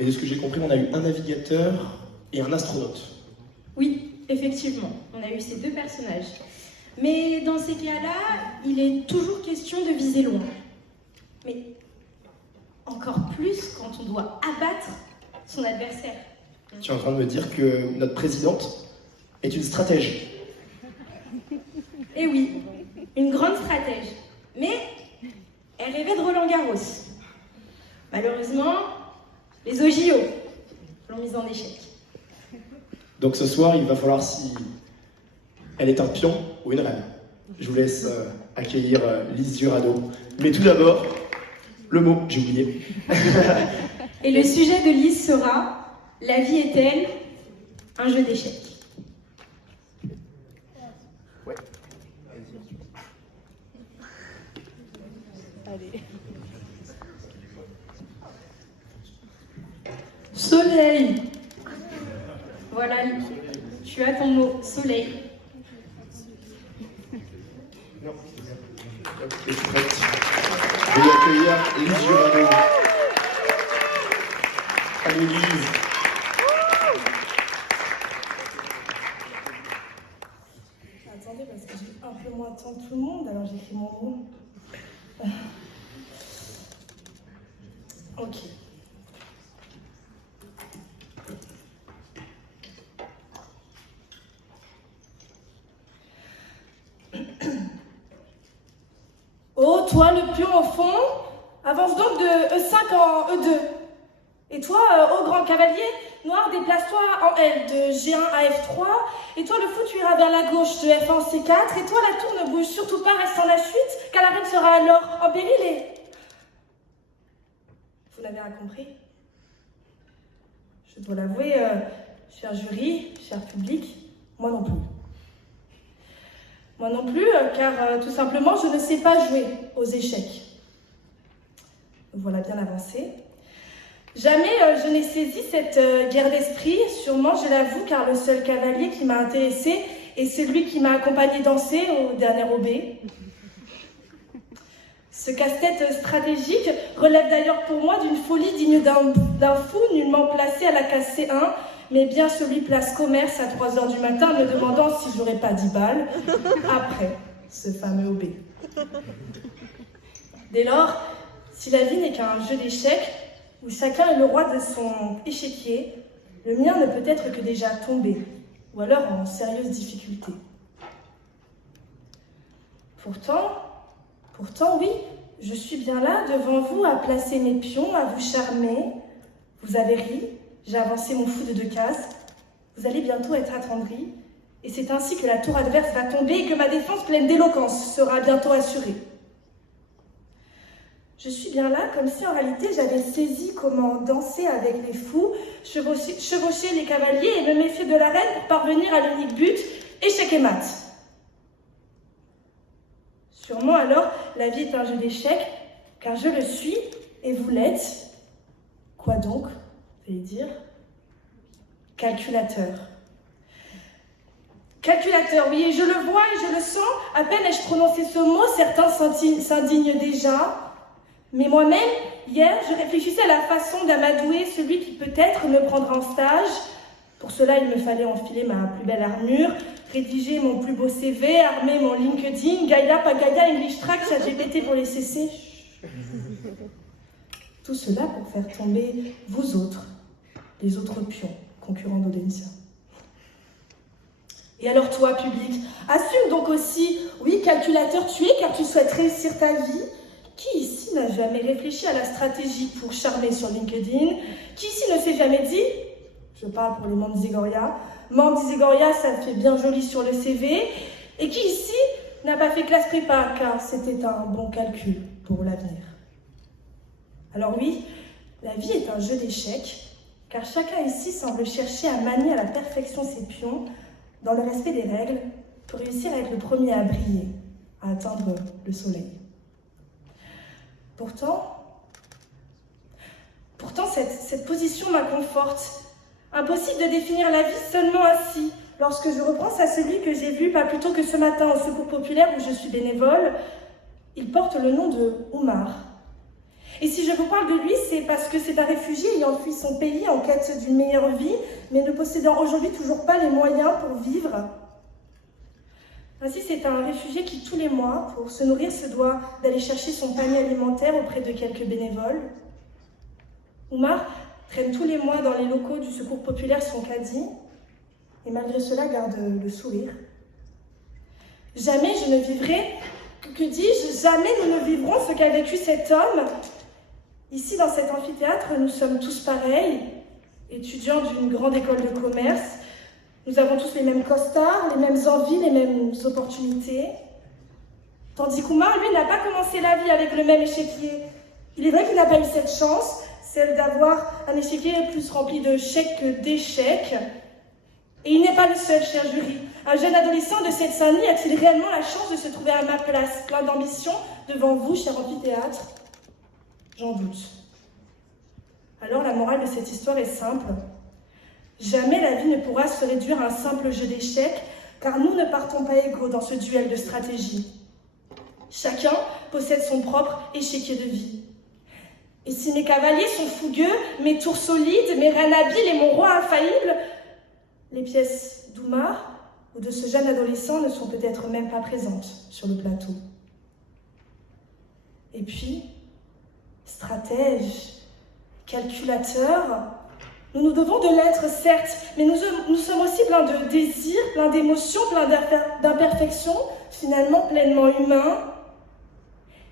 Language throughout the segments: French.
Mais de ce que j'ai compris, on a eu un navigateur et un astronaute. Oui, effectivement, on a eu ces deux personnages. Mais dans ces cas-là, il est toujours question de viser loin. Mais encore plus quand on doit abattre son adversaire. Tu es en train de me dire que notre présidente est une stratège. Eh oui, une grande stratège. Mais elle rêvait de Roland Garros. Malheureusement, les OJO l'ont mise en échec. Donc ce soir, il va falloir si elle est un pion ou une reine. Je vous laisse accueillir Lise Jurado. Mais tout d'abord, le mot, j'ai oublié. Et le sujet de Lise sera « La vie est-elle un jeu d'échecs ?» Ouais. Allez. Soleil. Voilà, tu as ton mot, soleil. Non. Je suis prête. Je vais accueillir Lise Jurado. Allez Lise. Attendez, parce que j'ai un peu moins de temps que tout le monde, alors j'écris mon mot. Ok. Oh, toi, le pion au fond, avance donc de E5 en E2. Et toi, ô grand cavalier, noir, déplace-toi en L de G1 à F3. Et toi, le fou, tu iras vers la gauche de F1 en C4. Et toi, la tour ne bouge surtout pas, reste en H8, car la reine sera alors en péril et... Vous n'avez rien compris? Je dois l'avouer, cher jury, cher public, moi non plus. Moi non plus, car tout simplement, je ne sais pas jouer aux échecs. Nous voilà bien avancés. Jamais je n'ai saisi cette guerre d'esprit, sûrement je l'avoue, car le seul cavalier qui m'a intéressé est celui qui m'a accompagné danser au dernier OB. Ce casse-tête stratégique relève d'ailleurs pour moi d'une folie digne d'un fou nullement placé à la case C1, mais bien celui place commerce à 3h du matin, me demandant si j'aurais pas 10 balles après ce fameux OB. Dès lors, si la vie n'est qu'un jeu d'échecs, où chacun est le roi de son échiquier, le mien ne peut être que déjà tombé, ou alors en sérieuse difficulté. Pourtant, oui, je suis bien là, devant vous, à placer mes pions, à vous charmer. Vous avez ri, j'ai avancé mon fou de 2 cases. Vous allez bientôt être attendri, et c'est ainsi que la tour adverse va tomber et que ma défense pleine d'éloquence sera bientôt assurée. Je suis bien là, comme si en réalité j'avais saisi comment danser avec les fous, chevaucher les cavaliers et me méfier de la reine pour parvenir à l'unique but, échec et mat. Sûrement alors, la vie est un jeu d'échecs, car je le suis et vous l'êtes. Quoi donc, vous allez dire? Calculateur. Calculateur, oui, et je le vois et je le sens, à peine ai-je prononcé ce mot, certains s'indignent déjà. Mais moi-même, hier, je réfléchissais à la façon d'amadouer celui qui peut-être me prendra en stage. Pour cela, il me fallait enfiler ma plus belle armure, rédiger mon plus beau CV, armer mon LinkedIn, Gaïa, Pagaïa, English Track, ChatGPT pour les CC. Tout cela pour faire tomber vous autres, les autres pions, concurrents d'Audencia. Et alors toi, public, assume donc aussi, oui, calculateur tu es, car tu souhaites réussir ta vie. Qui ici n'a jamais réfléchi à la stratégie pour charmer sur LinkedIn? Qui ici ne s'est jamais dit, je parle pour les membres d'Isegoria, membre d'Isegoria, ça fait bien joli sur le CV, et qui ici n'a pas fait classe prépa, car c'était un bon calcul pour l'avenir. Alors oui, la vie est un jeu d'échecs, car chacun ici semble chercher à manier à la perfection ses pions, dans le respect des règles, pour réussir à être le premier à briller, à atteindre le soleil. Pourtant, cette position m'inconforte. Impossible de définir la vie seulement ainsi. Lorsque je repense à celui que j'ai vu pas plus tôt que ce matin au Secours Populaire où je suis bénévole, il porte le nom de Oumar. Et si je vous parle de lui, c'est parce que c'est un réfugié ayant fui son pays en quête d'une meilleure vie, mais ne possédant aujourd'hui toujours pas les moyens pour vivre. Ainsi, c'est un réfugié qui, tous les mois, pour se nourrir, se doit d'aller chercher son panier alimentaire auprès de quelques bénévoles. Oumar traîne tous les mois dans les locaux du Secours populaire son caddie, et malgré cela garde le sourire. Jamais je ne vivrai, que dis-je, jamais nous ne vivrons ce qu'a vécu cet homme. Ici, dans cet amphithéâtre, nous sommes tous pareils, étudiants d'une grande école de commerce. Nous avons tous les mêmes costards, les mêmes envies, les mêmes opportunités. Tandis qu'Oumar, lui, n'a pas commencé la vie avec le même échiquier. Il est vrai qu'il n'a pas eu cette chance, celle d'avoir un échiquier plus rempli de chèques que d'échecs. Et il n'est pas le seul, cher jury. Un jeune adolescent de Seine-Saint-Denis a-t-il réellement la chance de se trouver à ma place, plein d'ambition, devant vous, cher amphithéâtre? J'en doute. Alors la morale de cette histoire est simple. Jamais la vie ne pourra se réduire à un simple jeu d'échecs, car nous ne partons pas égaux dans ce duel de stratégie. Chacun possède son propre échiquier de vie. Et si mes cavaliers sont fougueux, mes tours solides, mes reines habiles et mon roi infaillible, les pièces d'Oumar ou de ce jeune adolescent ne sont peut-être même pas présentes sur le plateau. Et puis, stratège, calculateur, nous nous devons de l'être, certes, mais nous sommes aussi pleins de désirs, pleins d'émotions, pleins d'imperfections, finalement pleinement humains.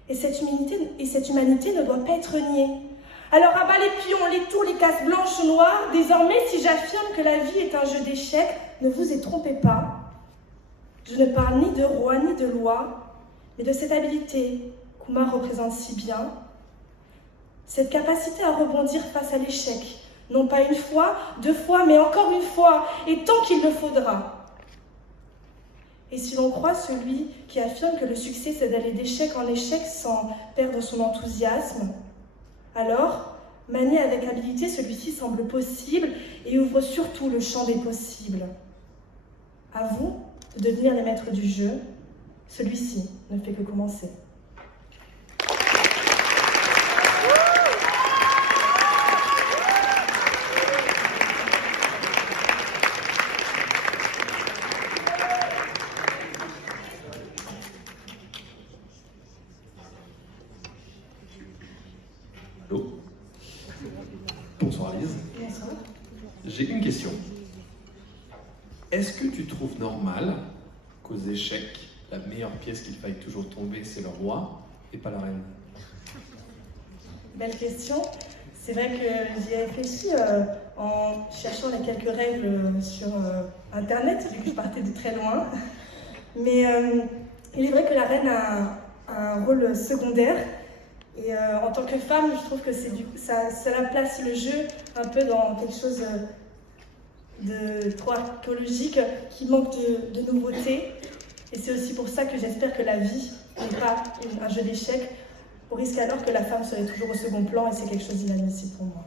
Et cette humanité ne doit pas être niée. Alors, à bas les pions, les tours, les cases blanches ou noires, désormais, si j'affirme que la vie est un jeu d'échecs, ne vous y trompez pas. Je ne parle ni de roi ni de loi, mais de cette habilité qu'Oumar représente si bien, cette capacité à rebondir face à l'échec, non pas une fois, 2 fois, mais encore une fois, et tant qu'il le faudra. Et si l'on croit celui qui affirme que le succès c'est d'aller d'échec en échec sans perdre son enthousiasme, alors, manier avec habileté, celui-ci semble possible et ouvre surtout le champ des possibles. À vous de devenir les maîtres du jeu, celui-ci ne fait que commencer. Allô? Bonsoir Lise. Bonsoir. J'ai une question. Est-ce que tu trouves normal qu'aux échecs, la meilleure pièce qu'il faille toujours tomber, c'est le roi et pas la reine? Belle question. C'est vrai que j'y ai réfléchi en cherchant les quelques règles sur Internet, vu que je partais de très loin. Mais il est vrai que la reine a un rôle secondaire. Et en tant que femme, je trouve que cela place le jeu un peu dans quelque chose de trop archéologique qui manque de nouveauté. Et c'est aussi pour ça que j'espère que la vie n'est pas un jeu d'échecs, au risque alors que la femme serait toujours au second plan, et c'est quelque chose d'inadmissible pour moi.